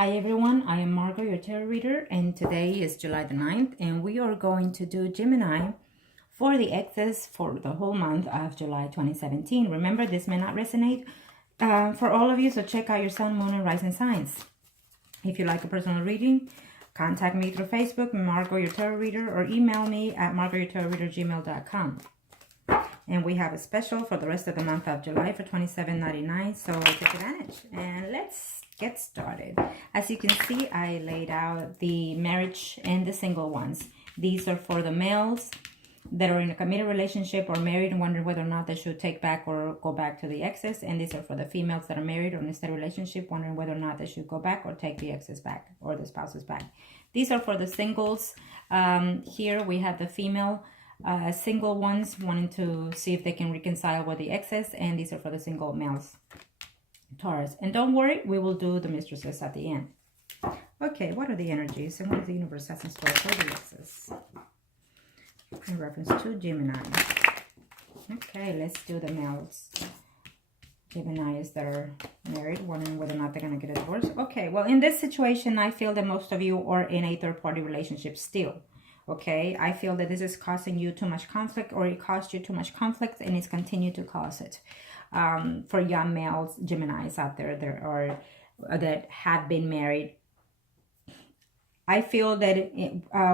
Hi everyone, I am Margot, your tarot reader, and today is July the 9th, and we are going to do Gemini for the X's for the whole month of July 2017. Remember, this may not resonate for all of you, so check out your sun, moon, and rising signs. If you like a personal reading, contact me through Facebook, Margot, your tarot reader, or email me at margotyourtarotreader@gmail.com. And we have a special for the rest of the month of July for $27.99, so take advantage. And let's get started. As you can see, I laid out the marriage and the single ones. These are for the males that are in a committed relationship or married and wondering whether or not they should take back or go back to the exes. And these are for the females that are married or in a steady relationship, wondering whether or not they should go back or take the exes back or the spouses back. These are for the singles. Here we have the female single ones wanting to see if they can reconcile with the exes, and these are for the single males, Taurus. And don't worry, we will do the mistresses at the end. Okay, what are the energies and what does the universe has in store for the exes in reference to Gemini? Okay, let's do the males. Geminis that are married, wondering whether or not they're going to get a divorce. Okay, well, in this situation, I feel that most of you are in a third-party relationship still. Okay, I feel that this is causing you too much conflict, or it caused you too much conflict, and it's continued to cause it. For young males, Geminis out there that have been married, I feel that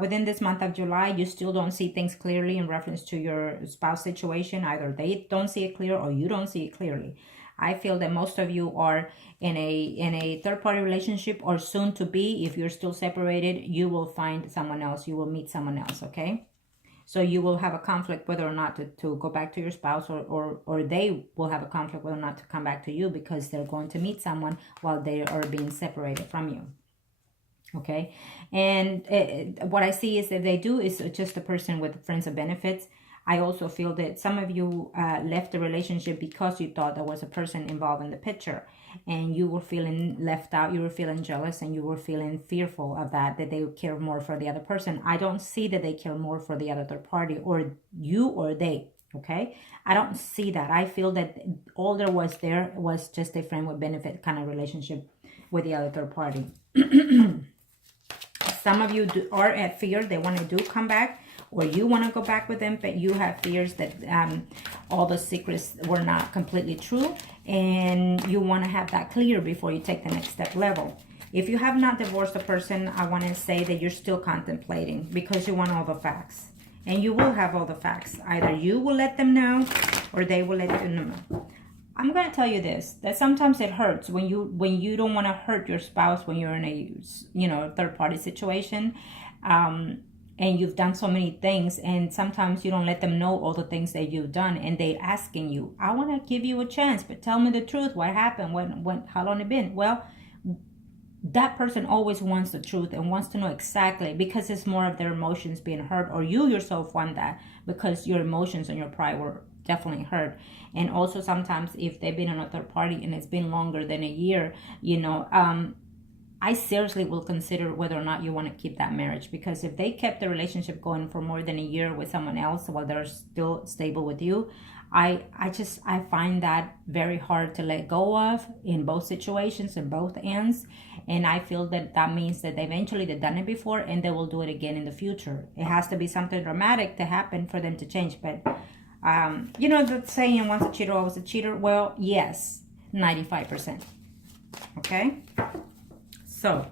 within this month of July, you still don't see things clearly in reference to your spouse situation. Either they don't see it clear or you don't see it clearly. I feel that most of you are in a third-party relationship, or soon to be. If you're still separated, you will find someone else. You will meet someone else, okay? So you will have a conflict whether or not to go back to your spouse, or they will have a conflict whether or not to come back to you, because they're going to meet someone while they are being separated from you. Okay, and what I see is that they do is just a person with friends of benefits. I also feel that some of you left the relationship because you thought there was a person involved in the picture, and you were feeling left out, you were feeling jealous, and you were feeling fearful of that they would care more for the other person. I don't see that they care more for the other third party, or you or they, okay? I don't see that. I feel that all there was just a friend with benefit kind of relationship with the other third party. Some of you are at fear. They want to come back, or you want to go back with them, but you have fears that all the secrets were not completely true, and you want to have that clear before you take the next step level. If you have not divorced a person, I want to say that you're still contemplating, because you want all the facts, and you will have all the facts. Either you will let them know, or they will let you know. I'm going to tell you this, that sometimes it hurts when you don't want to hurt your spouse when you're in a third-party situation, and you've done so many things, and sometimes you don't let them know all the things that you've done, and they're asking you, I want to give you a chance, but tell me the truth. What happened? How long it been? Well, that person always wants the truth and wants to know exactly, because it's more of their emotions being hurt, or you yourself want that because your emotions and your pride were definitely hurt. And also sometimes if they've been on a third party and it's been longer than a year, I seriously will consider whether or not you want to keep that marriage, because if they kept the relationship going for more than a year with someone else while they're still stable with you, I find that very hard to let go of in both situations, in both ends. And I feel that means that eventually they've done it before and they will do it again in the future. It has to be something dramatic to happen for them to change. But the saying, once a cheater, always a cheater. Well, yes, 95%. Okay? So,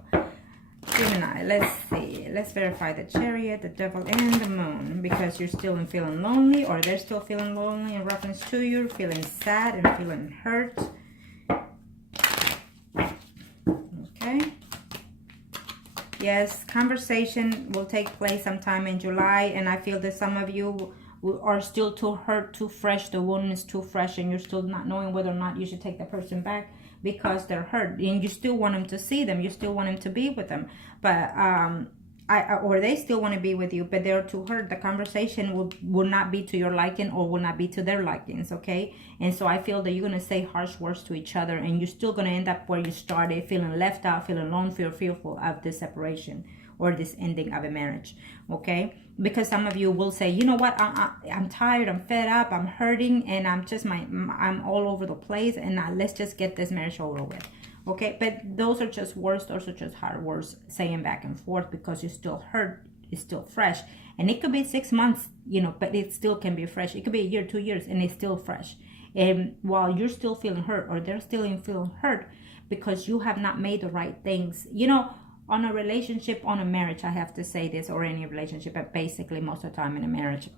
Gemini, let's see. Let's verify the Chariot, the Devil, and the Moon, because you're still feeling lonely, or they're still feeling lonely in reference to you, feeling sad and feeling hurt. Okay? Yes, conversation will take place sometime in July, and I feel that some of you are still too hurt, too fresh. The wound is too fresh, and you're still not knowing whether or not you should take the person back because they're hurt, and you still want them to see them, you still want them to be with them, but or they still want to be with you, but they're too hurt. The conversation will not be to your liking, or will not be to their likings, okay? And so I feel that you're going to say harsh words to each other, and you're still going to end up where you started, feeling left out, feeling alone, fearful of this separation or this ending of a marriage, okay? Because some of you will say, you know what, I'm tired, I'm fed up, I'm hurting, and I'm all over the place, and let's just get this marriage over with, Okay, but those are just words. Those are just hard words saying back and forth because you still hurt. It's still fresh. And it could be 6 months, you know, but it still can be fresh. It could be a year, 2 years, and it's still fresh. And while you're still feeling hurt, or they're still feeling hurt because you have not made the right things, you know, on a relationship, on a marriage, I have to say this, or any relationship, but basically most of the time in a marriage,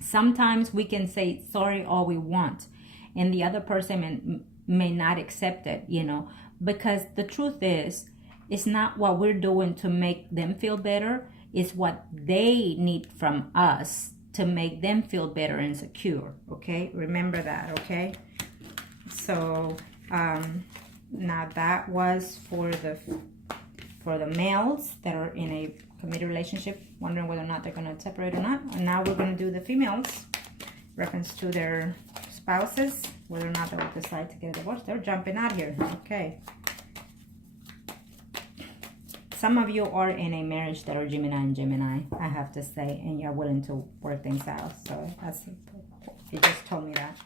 sometimes we can say sorry all we want, and the other person may not accept it, you know, because the truth is, it's not what we're doing to make them feel better. It's what they need from us to make them feel better and secure. Okay, remember that. Okay, so now that was for the males that are in a committed relationship, wondering whether or not they're going to separate or not. And now we're going to do the females, reference to their spouses, whether or not they will decide to get a divorce. They're jumping out here. Okay. Some of you are in a marriage that are Gemini and Gemini, I have to say, and you're willing to work things out. So that's, it just told me that.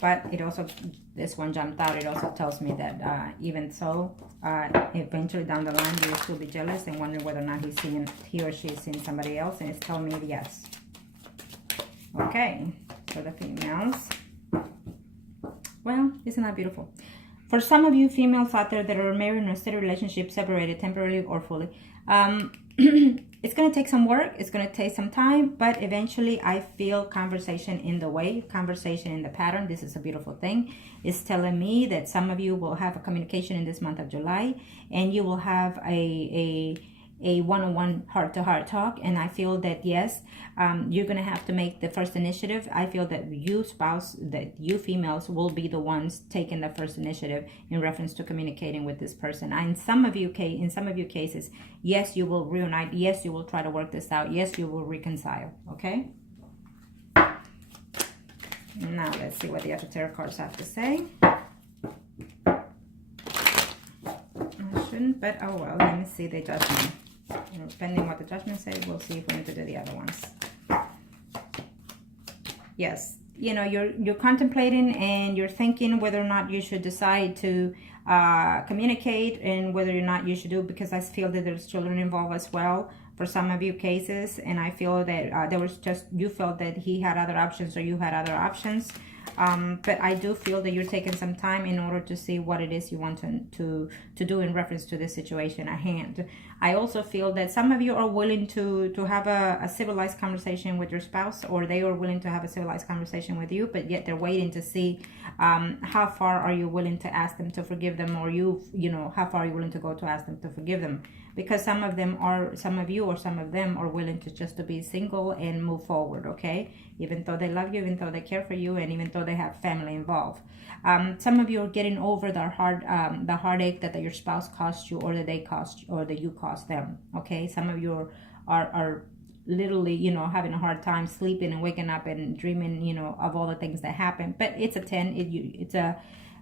But it also, this one jumped out. It also tells me that even so, eventually down the line, you will still be jealous and wondering whether or not he or she is seeing somebody else. And it's telling me yes. Okay, so the females. Well, isn't that beautiful? For some of you females out there that are married in a steady relationship, separated temporarily or fully, it's going to take some work. It's going to take some time, but eventually I feel conversation in the way, conversation in the pattern. This is a beautiful thing. It's telling me that some of you will have a communication in this month of July, and you will have a one-on-one heart-to-heart talk. And I feel that yes, you're going to have to make the first initiative. I feel that you females will be the ones taking the first initiative in reference to communicating with this person. And in some of you cases, yes, you will reunite. Yes, you will try to work this out. Yes, you will reconcile. Okay, now let's see what the other tarot cards have to say. I shouldn't, but oh well, let me see the judgment. Depending what the judgment says, we'll see if we need to do the other ones. Yes, you know, you're contemplating and you're thinking whether or not you should decide to communicate, and whether or not you should do, because I feel that there's children involved as well for some of you cases, and I feel that there was just, you felt that he had other options or you had other options. But I do feel that you're taking some time in order to see what it is you want to do in reference to the situation at hand. I also feel that some of you are willing to have a civilized conversation with your spouse, or they are willing to have a civilized conversation with you, but yet they're waiting to see how far are you willing to ask them to forgive them, or you know, how far are you willing to go to ask them to forgive them. Because some of them are willing to just to be single and move forward, okay? Even though they love you, even though they care for you, and even though they have family involved. Some of you are getting over the heartache that your spouse cost you, or that they cost you, or that you cost them, okay? Some of you are literally, you know, having a hard time sleeping and waking up and dreaming, you know, of all the things that happen. But it's a 10, it's a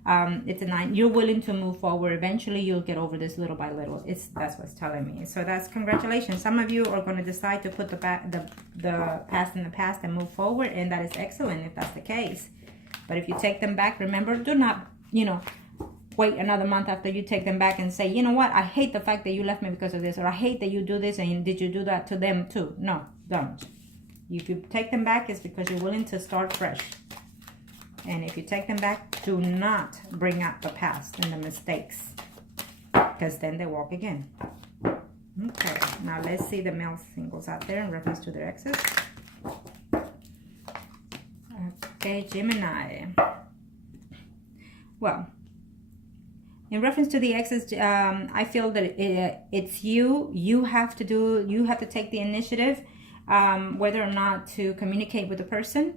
9. You're willing to move forward. Eventually you'll get over this little by little. That's what's telling me. So that's congratulations. Some of you are going to decide to put the past in the past and move forward, and that is excellent if that's the case. But if you take them back, remember, do not, you know, wait another month after you take them back and say, you know what, I hate the fact that you left me because of this, or I hate that you do this, and did you do that to them too? No, don't. If you take them back, it's because you're willing to start fresh. And if you take them back, do not bring up the past and the mistakes, because then they walk again. Okay, now let's see the male singles out there in reference to their exes. Okay, Gemini. Well, in reference to the exes, I feel that it's you. You have to take the initiative, whether or not to communicate with the person.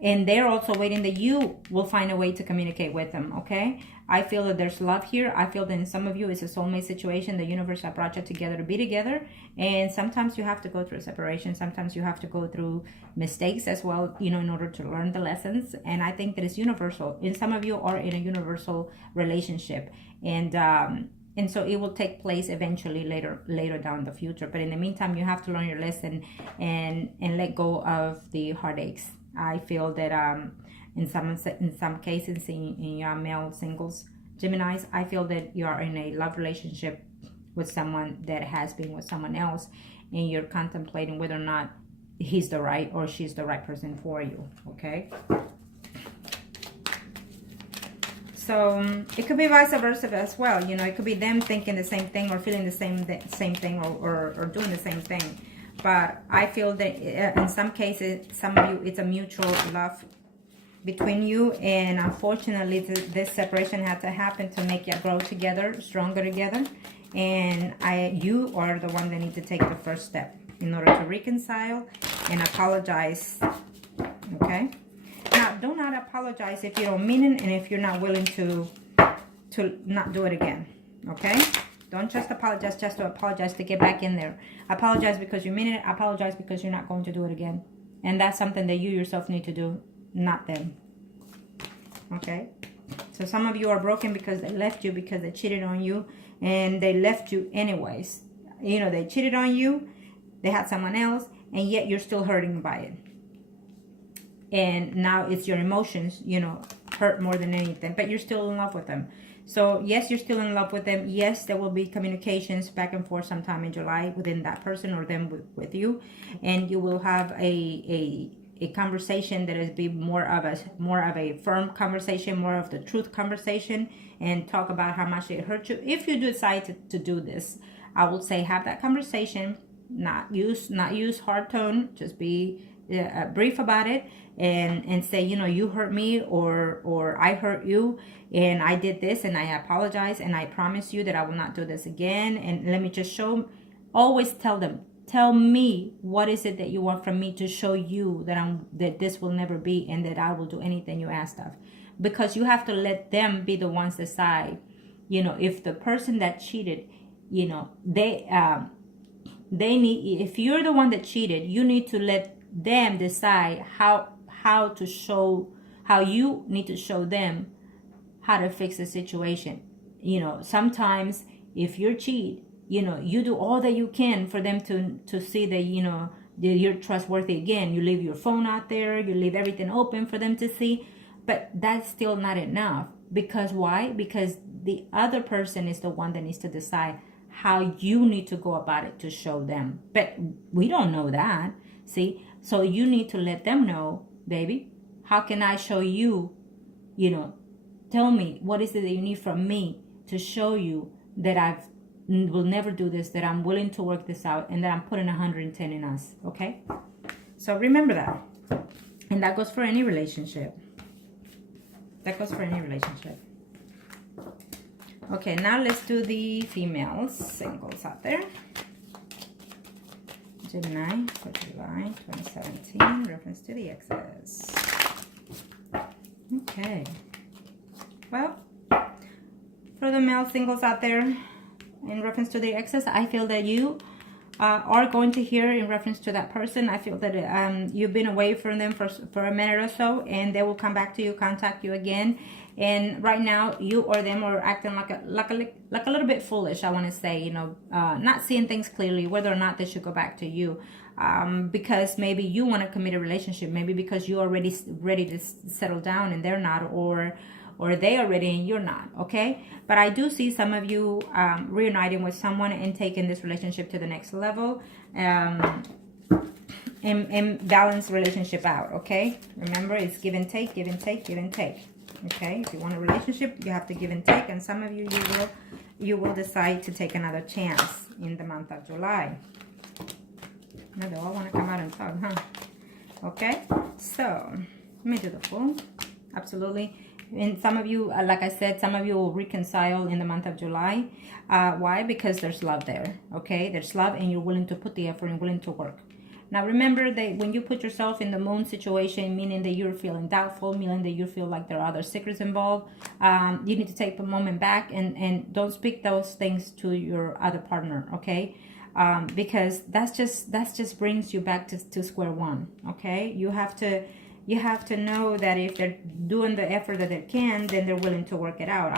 And they're also waiting that you will find a way to communicate with them, okay? I feel that there's love here. I feel that in some of you, it's a soulmate situation. The universe has brought you together to be together. And sometimes you have to go through a separation. Sometimes you have to go through mistakes as well, you know, in order to learn the lessons. And I think that it's universal. And some of you are in a universal relationship. And so it will take place eventually later down the future. But in the meantime, you have to learn your lesson and let go of the heartaches. I feel that in some cases, in your male singles, Geminis, I feel that you are in a love relationship with someone that has been with someone else, and you're contemplating whether or not he's the right or she's the right person for you, okay? So it could be vice versa as well. You know, it could be them thinking the same thing or feeling the same thing or doing the same thing. But I feel that in some cases, some of you, it's a mutual love between you. And unfortunately, this separation had to happen to make you grow together, stronger together. And you are the one that need to take the first step in order to reconcile and apologize, okay? Now, do not apologize if you don't mean it and if you're not willing to not do it again, okay? Don't just apologize just to apologize to get back in there. Apologize because you mean it. Apologize because you're not going to do it again. And that's something that you yourself need to do, not them, okay? So some of you are broken because they left you, because they cheated on you, and they left you anyways. You know, they cheated on you, they had someone else, and yet you're still hurting by it. And now it's your emotions, you know, hurt more than anything. But you're still in love with them. So, yes, you're still in love with them. Yes, there will be communications back and forth sometime in July within that person or them with you. And you will have a conversation that is be more of a firm conversation, more of the truth conversation, and talk about how much it hurt you. If you decide to do this, I would say have that conversation. Not use hard tone. Just be brief about it, and say, you know, you hurt me, or I hurt you, and I did this, and I apologize, and I promise you that I will not do this again. And let me just always tell them, tell me what is it that you want from me to show you that this will never be, and that I will do anything you asked of. Because you have to let them be the ones decide. You know, if the person that cheated, you know, they need, if you're the one that cheated, you need to let them decide how you need to show them how to fix the situation. You know, sometimes if you're cheat, you know, you do all that you can for them to see that, you know, that you're trustworthy again. You leave your phone out there, you leave everything open for them to see, but that's still not enough. Because why? Because the other person is the one that needs to decide how you need to go about it to show them. But we don't know that, see? So you need to let them know, baby, how can I show you, you know, tell me what is it that you need from me to show you that I will never do this, that I'm willing to work this out, and that I'm putting 110 in us, okay? So remember that. And that goes for any relationship. That goes for any relationship. Okay, now let's do the females, singles out there. Gemini for July 2017, reference to the exes. Okay. Well, for the male singles out there, in reference to the exes, I feel that you are going to hear in reference to that person. I feel that you've been away from them for a minute or so, and they will come back to you, contact you again. And right now, you or them are acting like a little bit foolish, I want to say, you know, not seeing things clearly, whether or not they should go back to you. Because maybe you want to commit a relationship, maybe because you're already ready to settle down and they're not, or they are ready and you're not, okay? But I do see some of you reuniting with someone and taking this relationship to the next level, and balance relationship out, okay? Remember, it's give and take, give and take, give and take. Okay, if you want a relationship, you have to give and take, and some of you will decide to take another chance in the month of July. Now they all want to come out and talk, huh? Okay, so let me do the full. Absolutely. And some of you, like I said, some of you will reconcile in the month of July. Why? Because there's love there. Okay, there's love, and you're willing to put the effort and willing to work. Now remember that when you put yourself in the moon situation, meaning that you're feeling doubtful, meaning that you feel like there are other secrets involved, you need to take a moment back and don't speak those things to your other partner, okay? Because that's just brings you back to square one, okay? You have to you have to know that if they're doing the effort that they can, then they're willing to work it out.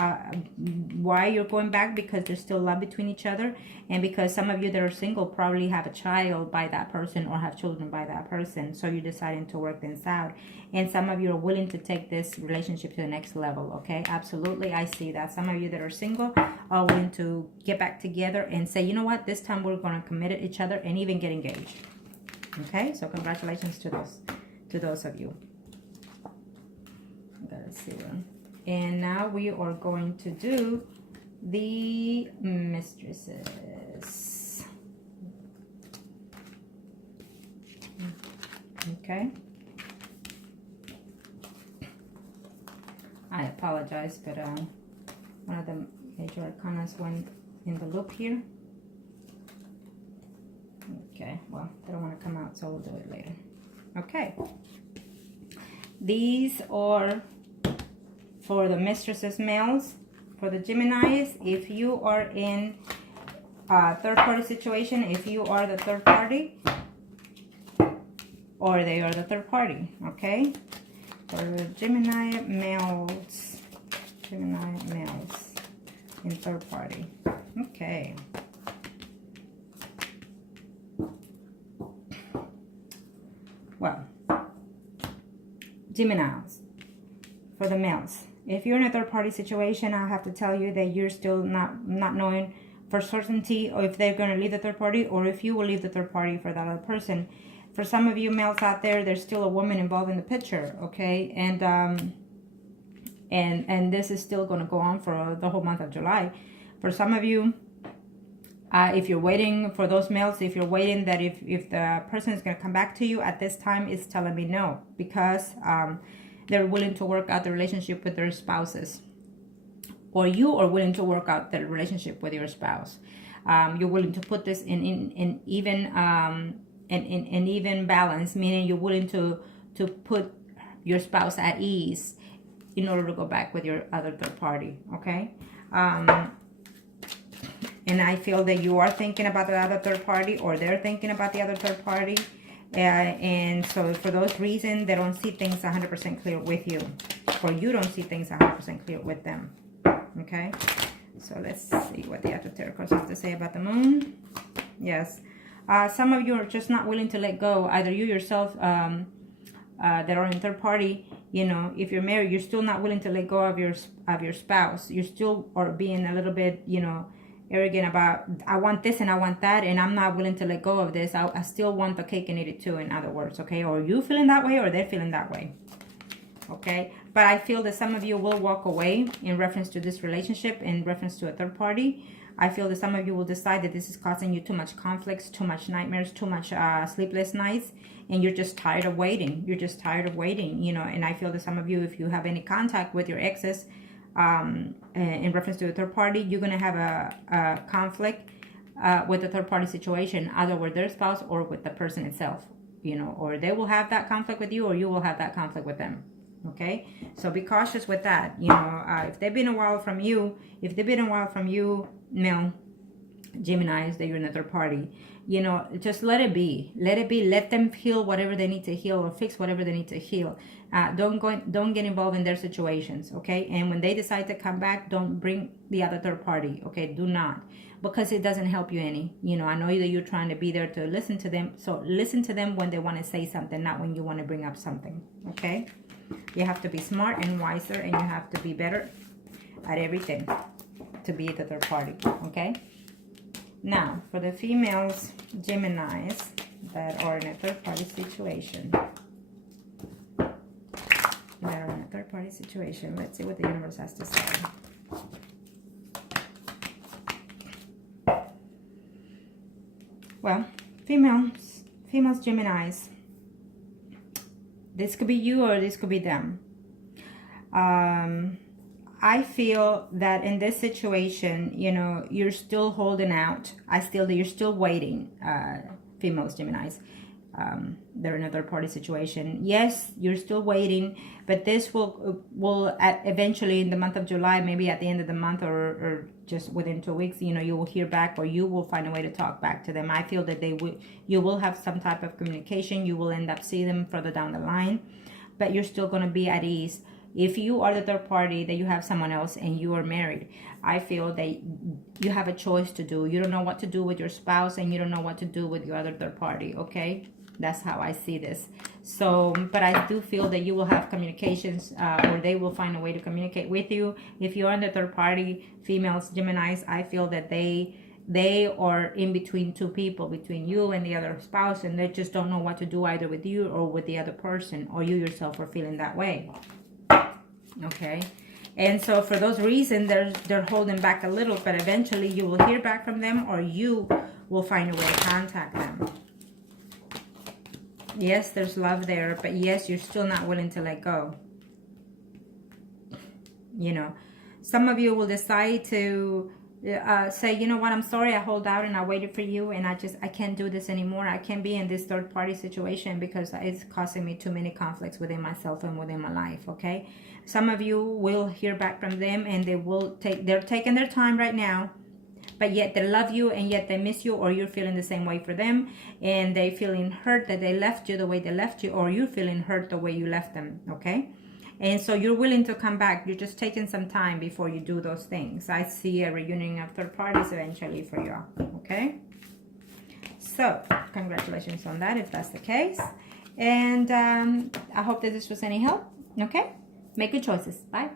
Why you're going back? Because there's still love between each other, and because some of you that are single probably have a child by that person or have children by that person, so you're deciding to work things out. And some of you are willing to take this relationship to the next level, okay? Absolutely, I see that. Some of you that are single are willing to get back together and say, you know what, this time we're going to commit to each other and even get engaged. Okay, so congratulations to those of you. Let's see one. And now we are going to do the mistresses. Okay. I apologize, but one of the major arcanas went in the loop here. Okay, well, they don't want to come out, so we'll do it later. Okay. These are for the mistresses males. For the Geminis, if you are in a third-party situation, if you are the third party, or they are the third party, okay? For the Gemini males in third party. Okay. Well, Geminis, for the males, if you're in a third-party situation, I have to tell you that you're still not knowing for certainty or if they're going to leave the third party or if you will leave the third party for that other person. For some of you males out there, there's still a woman involved in the picture, okay? And this is still going to go on for the whole month of July. For some of you, if you're waiting for those males, if you're waiting that if the person is going to come back to you at this time, it's telling me no, because they're willing to work out the relationship with their spouses, or you are willing to work out the relationship with your spouse. You're willing to put this in even balance, meaning you're willing to put your spouse at ease in order to go back with your other third party, okay? And I feel that you are thinking about the other third party, or they're thinking about the other third party. And so for those reasons, they don't see things 100% clear with you, or you don't see things 100% clear with them, okay? So let's see what the other tarot cards have to say about the moon. Yes. Some of you are just not willing to let go. Either you yourself that are in third party, you know, if you're married, you're still not willing to let go of your spouse. You still are being a little bit, you know, arrogant about, I want this and I want that, and I'm not willing to let go of this. I still want the cake and eat it too, in other words, okay? Or you feeling that way, or they're feeling that way, okay? But I feel that some of you will walk away in reference to this relationship, in reference to a third party. I feel that some of you will decide that this is causing you too much conflicts, too much nightmares, too much sleepless nights, and you're just tired of waiting. You're just tired of waiting, you know. And I feel that some of you, if you have any contact with your exes in reference to a third party, you're going to have a conflict with the third party situation, either with their spouse or with the person itself, you know, or they will have that conflict with you, or you will have that conflict with them. Okay, so be cautious with that. You know, if they've been a while from you, male Geminis, that you're in a third party, you know, just let it be. Let them heal whatever they need to heal, or fix whatever they need to heal. Don't get involved in their situations, okay? And when they decide to come back, don't bring the other third party, okay? Do not, because it doesn't help you any. You know, I know that you're trying to be there to listen to them, so listen to them when they want to say something, not when you want to bring up something, okay? You have to be smart and wiser, and you have to be better at everything to be the third party, okay? Now, for the females Geminis that are in a third party situation. Let's see what the universe has to say. Well, females Geminis. This could be you, or this could be them. I feel that in this situation, you know, you're still holding out. I feel that you're still waiting, females Geminis. They're in a third party situation. Yes, you're still waiting, but this will eventually in the month of July, maybe at the end of the month, or just within 2 weeks, you know, you will hear back, or you will find a way to talk back to them. I feel that you will have some type of communication. You will end up seeing them further down the line. but you're still going to be at ease. If you are the third party, that you have someone else and you are married, I feel that you have a choice to do. You don't know what to do with your spouse, and you don't know what to do with your other third party, okay? That's how I see this. So, but I do feel that you will have communications, or they will find a way to communicate with you. If you're on the third party, females, Geminis, I feel that they are in between two people, between you and the other spouse, and they just don't know what to do either with you or with the other person, or you yourself are feeling that way. Okay, and so for those reasons, they're holding back a little, but eventually you will hear back from them, or you will find a way to contact them. Yes, there's love there, but yes, you're still not willing to let go. You know, some of you will decide to say, you know what, I'm sorry, I hold out and I waited for you, and I can't do this anymore. I can't be in this third party situation because it's causing me too many conflicts within myself and within my life. Okay, some of you will hear back from them, and they're taking their time right now, but yet they love you, and yet they miss you, or you're feeling the same way for them, and they feeling hurt that they left you the way they left you, or you're feeling hurt the way you left them. Okay, and so you're willing to come back. You're just taking some time before you do those things. I see a reunion of third parties eventually for you. Okay, so congratulations on that if that's the case, and I hope that this was any help. Okay, make good choices. Bye.